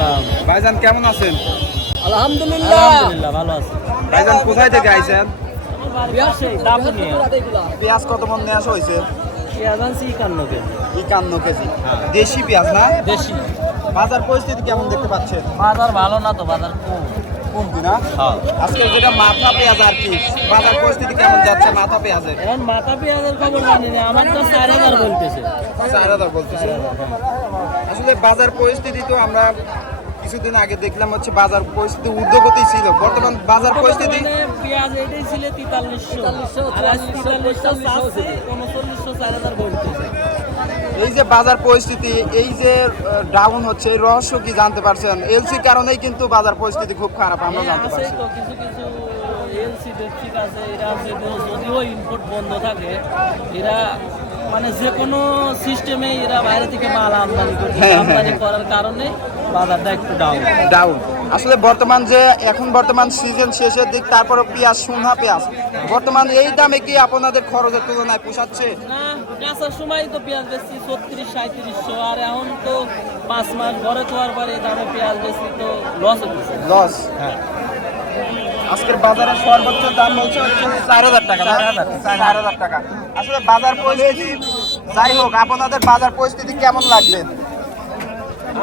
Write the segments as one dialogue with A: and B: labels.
A: সালাম
B: ভাইজান কেমন আছেন?
C: আলহামদুলিল্লাহ।
A: আলহামদুলিল্লাহ ভালো আছি।
B: ভাইজান কোথায় থেকে আইছেন? পেঁয়াজ কত মন নেওয়া হয়েছে?
A: পেঁয়াজ আনছি একান্ন কেজি।
B: একান্ন কেজি। দেশি পেঁয়াজ না?
A: দেশি।
B: বাজার পরিস্থিতি কেমন দেখতে পাচ্ছেন?
A: বাজার ভালো না তো বাজার কম।
B: কমতি না?
A: হ্যাঁ।
B: আজকে যেটা মাথা পেঁয়াজ আর কি বাজার পরিস্থিতি কেমন যাচ্ছে মাথা পেঁয়াজের?
A: এখন মাথা পেঁয়াজের খবর জানি না আমার তো চার হাজার বলতেছে।
B: চার হাজার বলতেছে। আসলে বাজার পরিস্থিতি তো আমরা কিছুদিন আগে দেখলাম হচ্ছে বাজার পরিস্থিতি ঊর্ধ্বগতি ছিল। বর্তমান বাজার পরিস্থিতি
A: পেঁয়াজ এটাই ছিল তেতাল্লিশশো। তেতাল্লিশশো উনচল্লিশশো চার হাজার
B: এই যে বাজার পরিস্থিতি এই যে ডাউন হচ্ছে এই রহস্য কি জানতে পারছেন? এলসি কারণেই কিন্তু বাজার পরিস্থিতি খুব খারাপ আমরা জানতে পারছি।
A: তো কিছু কিছু এলসি ঠিক আছে এরা যদিও যদিও ইনপুট বন্ধ থাকে এরা মানে যে কোনো সিস্টেমে এরা বাইরে থেকে মাল আমদানি করছে।
B: হ্যাঁ, হ্যাঁ,
A: আমদানি
B: হ্যাঁ।
A: করার কারণে বাজারটা একটু ডাউন
B: ডাউন আসলে বর্তমান যে এখন বর্তমান সিজন শেষের দিক তারপরে পেঁয়াজ সুন্দা পেঁয়াজ। বর্তমান এই দামে কি আপনাদের খরচের তুলনায় পোষাচ্ছে?
A: না কাঁচার সময় তো পেঁয়াজ বেশি ছত্রিশ সাঁত্রিশশো আর এখন তো পাঁচ মাস ঘরে তোয়ার পরে দামে পেঁয়াজ বেশি তো লস হচ্ছে।
B: লস
A: হ্যাঁ।
B: আজকের বাজারের সর্বোচ্চ দাম বলছে হচ্ছে চার হাজার টাকা চার হাজার টাকা। আসলে বাজার পরিস্থিতি যাই হোক আপনাদের বাজার পরিস্থিতি কেমন লাগবে?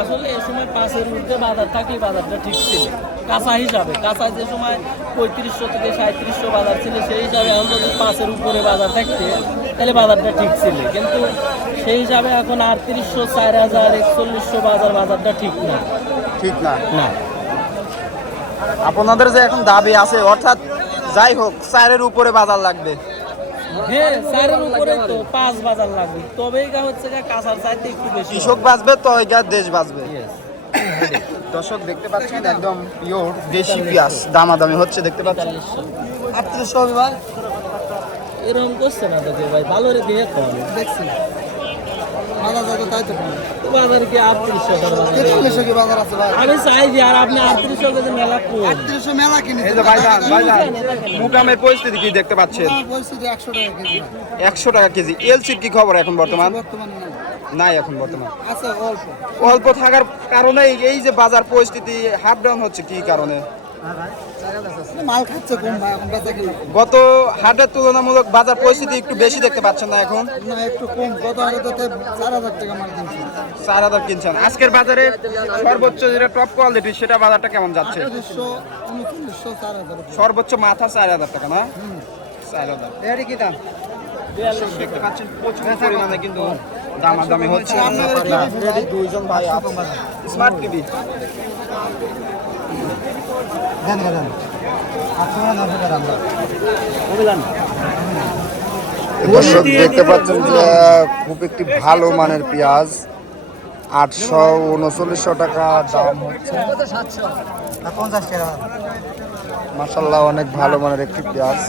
A: আসলে এই সময় পাঁচের মধ্যে বাজার থাকলে বাজারটা ঠিক ছিল। কাঁচা হিসাবে কাঁচা যে সময় পঁয়ত্রিশশো থেকে সাঁত্রিশশো বাজার ছিল সেই হিসাবে এখন যদি পাঁচের উপরে বাজার থাকতে তাহলে বাজারটা ঠিক ছিল। কিন্তু সেই হিসাবে এখন আটত্রিশশো চার হাজার একচল্লিশশো বাজার বাজারটা ঠিক না।
B: ঠিক না।
A: না।
B: আপনাদের যে এখন দাবি আছে অর্থাৎ যাই হোক চারের উপরে বাজার লাগবে।
A: হ্যাঁ
B: কৃষক বাঁচবে তো দেশ বাঁচবে. দর্শক দেখতে পাচ্ছেন একদম পিওর দেশি পেঁয়াজ দামাদামি হচ্ছে দেখতে পাচ্ছেন। আটত্রিশশো
A: এরকম করছে না ভাই ভালো রে দিয়ে
B: দেখছি বাজার যাবে তাই তো।
A: তো বাজার কি আটত্রিশশো
B: তেতাল্লিশশো কি বাজার আছে ভাই?
A: আমি চাই যে আর আপনি আটত্রিশশো কেজি মেলা কম
B: আটত্রিশশো মেলা কিনে এই যে ভাইজান ভাইজান মুকামের পরিস্থিতি কি দেখতে পাচ্ছেন?
D: পরিস্থিতি একশো টাকা কেজি।
B: একশো টাকা কেজি। এলসির কি খবর এখন বর্তমান?
D: বর্তমানে নাই।
B: এখন বর্তমান।
D: অল্প।
B: থাকার কারণে এই যে বাজার পরিস্থিতি হাফ ডাউন হচ্ছে কি কারণে?
D: মাল খাচ্ছে কম ভাই এখন বেচা কিনা।
B: গত হাটের তুলনামূলক বাজার পরিস্থিতি একটু বেশি দেখতে পাচ্ছেন না এখন?
D: না একটু কম। গত আগে তো চার হাজার টাকা মাল কিনছি।
B: চার হাজার কিনছেন। আজকের বাজারে সর্বোচ্চ যেটা টপ কোয়ালিটি সেটা বাজারটা কেমন যাচ্ছে? সর্বোচ্চ মাথা চার হাজার টাকা না? চার হাজার।
D: এর কি দাম?
B: দেখতে পাচ্ছেন প্রচুর পরিমাণে কিন্তু দামাদামি হচ্ছে। দুইজন ভাই স্মার্ট টিভি
D: দেন দেন আটশো টাকা নশো টাকা আমরা।
E: দর্শক দেখতে পাচ্ছেন যে খুব একটি ভালো মানের পেঁয়াজ। আটশো উনচল্লিশশো টাকা দাম হচ্ছে। মাসাল্লাহ অনেক ভালো মানের একটি পেঁয়াজ।